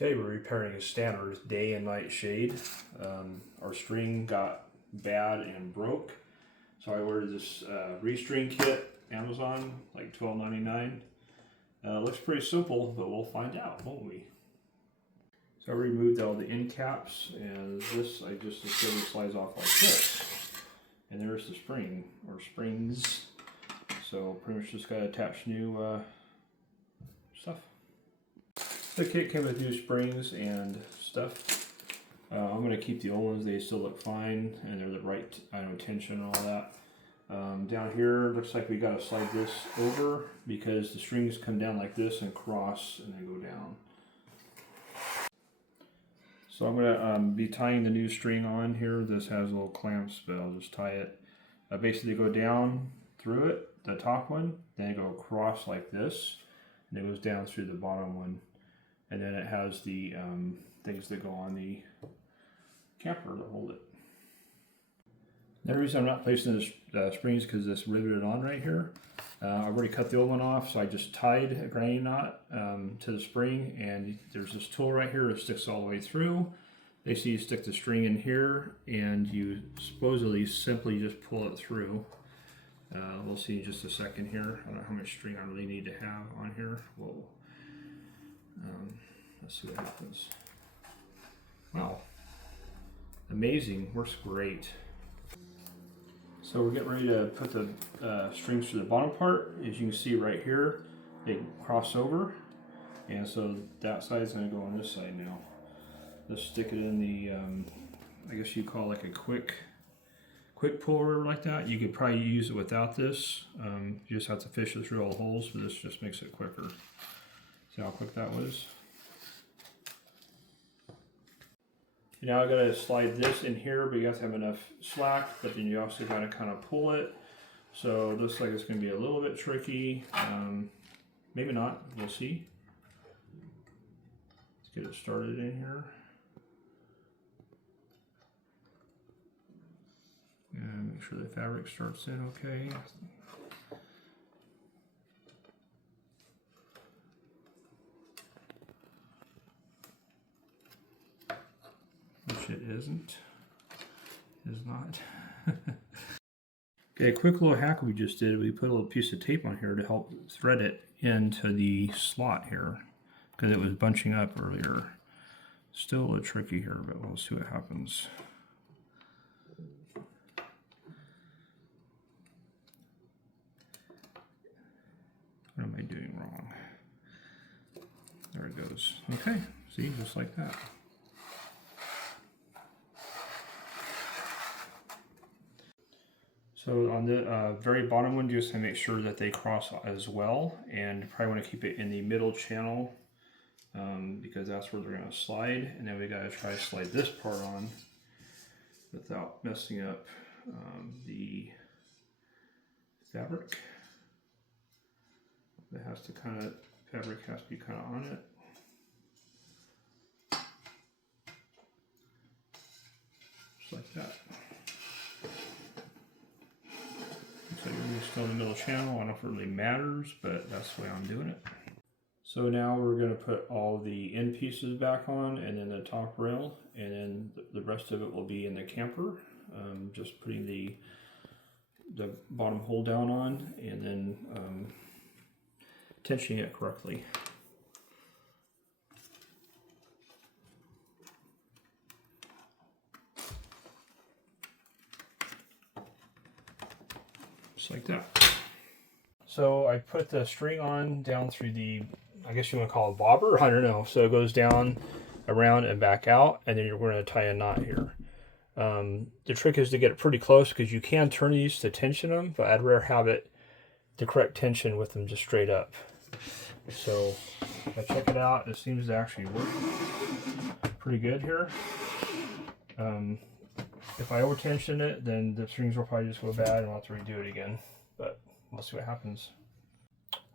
Today we're repairing a standard day and night shade. Our string got bad and broke, so I ordered this restring kit, Amazon, like $12.99. Looks pretty simple, but we'll find out, won't we? So I removed all the end caps, and this I just assumed slides off like this. And there's the spring, or springs. So pretty much just got to attach new stuff. The kit came with new springs and stuff. I'm going to keep the old ones, they still look fine, and they're the right tension and all that. Down here, looks like we got to slide this over because the strings come down like this and cross and then go down. So I'm going to be tying the new string on here. This has little clamps, but I'll just tie it. Basically go down through it, the top one, then go across like this, and it goes down through the bottom one. And then it has the things that go on the camper to hold it. The reason I'm not placing the springs because this riveted on right here. I've already cut the old one off, so I just tied a granny knot to the spring, and there's this tool right here that sticks all the way through. Basically, you stick the string in here, and you supposedly simply just pull it through. We'll see in just a second here. I don't know how much string I really need to have on here. Whoa. Let's see what happens. Wow. Amazing. Works great. So we're getting ready to put the strings to the bottom part. As you can see right here, they cross over. And so that side is going to go on this side now. Let's stick it in the, I guess you call it like a quick puller like that. You could probably use it without this. You just have to fish it through all the holes, but this just makes it quicker. See how quick that was? Now I gotta slide this in here, but you have to have enough slack, but then you also gotta kind of pull it. So it looks like it's gonna be a little bit tricky. Maybe not, we'll see. Let's get it started in here. And make sure the fabric starts in okay. Which it is not. Okay, a quick little hack we just did, we put a little piece of tape on here to help thread it into the slot here, because it was bunching up earlier. Still a little tricky here, but we'll see what happens. What am I doing wrong? There it goes. Okay, see, just like that. So on the very bottom one, just to make sure that they cross as well, and probably want to keep it in the middle channel because that's where they're going to slide. And then we got to try to slide this part on without messing up the fabric. It has to fabric has to be kind of on it. Just like that. So you're still in the middle channel. I don't know if it really matters, but that's the way I'm doing it. So now we're going to put all the end pieces back on, and then the top rail, and then the rest of it will be in the camper. Just putting the bottom hole down on, and then tensioning it correctly. Just like that. So I put the string on down through the, I guess you want to call it bobber, I don't know. So it goes down, around, and back out, and then you're going to tie a knot here. The trick is to get it pretty close because you can turn these to tension them, but I'd rather have it the correct tension with them just straight up. So I check it out. It seems to actually work pretty good here. If I over tension it, then the strings will probably just go bad and I'll have to redo it again. But we'll see what happens.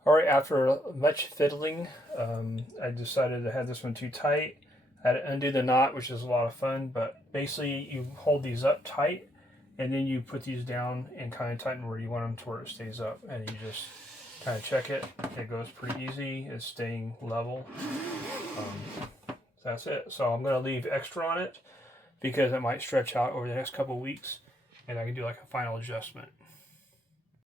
Alright, after much fiddling, I decided to have this one too tight. I had to undo the knot, which is a lot of fun, but basically you hold these up tight and then you put these down and kind of tighten where you want them to where it stays up, and you just kind of check it. It goes pretty easy. It's staying level. That's it. So I'm going to leave extra on it because it might stretch out over the next couple of weeks, and I can do like a final adjustment.